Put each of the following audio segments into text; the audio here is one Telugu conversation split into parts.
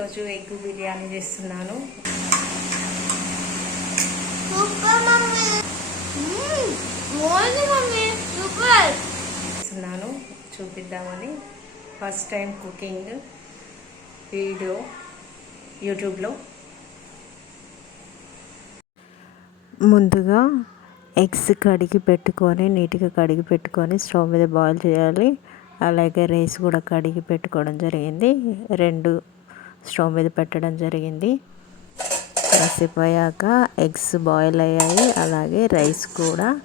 రోజు ఎగ్ బిర్యానీ చేస్తున్నాను. చేస్తున్నాను. చూపిద్దామని ఫస్ట్ టైం కుకింగ్ వీడియో యూట్యూబ్లో. ముందుగా ఎగ్స్ కడిగి పెట్టుకొని నీట్గా కడిగి పెట్టుకొని స్టవ్ మీద బాయిల్ చేయాలి. అలాగే రైస్ కూడా కడిగి పెట్టుకోవడం జరిగింది. రెండు స్టవ్ మీద పెట్టడం జరిగింది. కసిపోయాక ఎగ్స్ బాయిల్ అయ్యాయి. అలాగే రైస్ కూడా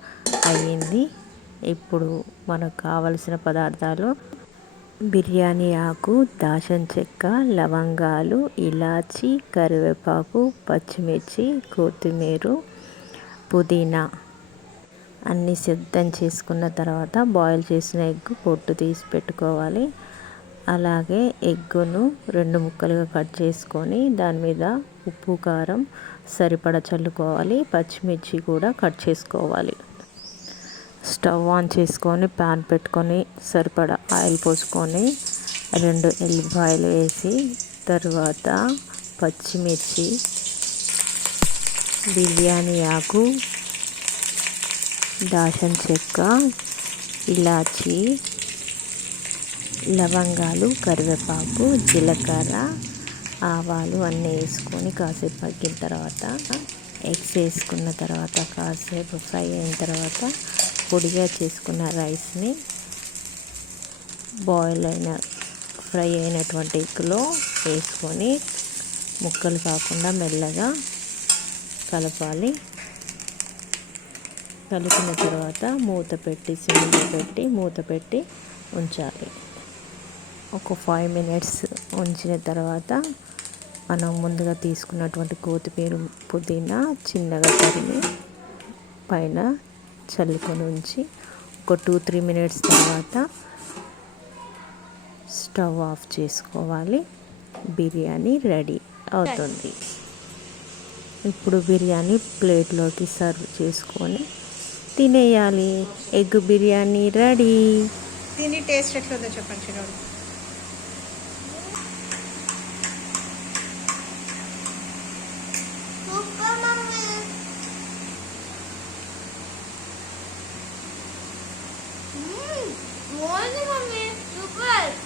అయ్యింది. ఇప్పుడు మనకు కావలసిన పదార్థాలు బిర్యానీ ఆకు దాషన్ చెక్క లవంగాలు ఇలాచి కరివేపాకు పచ్చిమిర్చి కొత్తిమీర పుదీనా అన్నీ సిద్ధం చేసుకున్న తర్వాత బాయిల్ చేసిన ఎగ్ పొట్టు తీసి పెట్టుకోవాలి. అలాగే ఎగ్గును రెండు ముక్కలుగా కట్ చేసుకొని దాని మీద ఉప్పు కారం సరిపడా చల్లుకోవాలి. పచ్చిమిర్చి కూడా కట్ చేసుకోవాలి. స్టవ్ ఆన్ చేసుకొని ప్యాన్ పెట్టుకొని సరిపడా ఆయిల్ పోసుకొని రెండు ఎల్లిపాయలు వేసి తర్వాత పచ్చిమిర్చి బిర్యానీ ఆకు దాషన్ చెక్క ఇలాచి లవంగాలు కరివేపాకు జీలకర్ర ఆవాలు అన్నీ వేసుకొని కాసేపు పగ్గిన తర్వాత ఎగ్స్ వేసుకున్న తర్వాత కాసేపు ఫ్రై అయిన తర్వాత పొడిగా చేసుకున్న రైస్ని బాయిల్ అయిన ఫ్రై అయినటువంటి ఎగ్లో వేసుకొని ముక్కలు కాకుండా మెల్లగా కలపాలి. కలిపిన తర్వాత మూత పెట్టి సిమ్లో పెట్టి మూత పెట్టి ఉంచాలి. ఒక ఫైవ్ మినిట్స్ ఉంచిన తర్వాత మనం ముందుగా తీసుకున్నటువంటి కొత్తిమీర పుదీనా చిన్నగా తరిగి పైన చల్లుకొని ఉంచి ఒక టూ త్రీ మినిట్స్ తర్వాత స్టవ్ ఆఫ్ చేసుకోవాలి. బిర్యానీ రెడీ అవుతుంది. ఇప్పుడు బిర్యానీ ప్లేట్లోకి సర్వ్ చేసుకొని తినేయాలి. Egg biryani ready. దీని టేస్ట్ ఎట్లుందో చెప్పండి मम्मी सुपर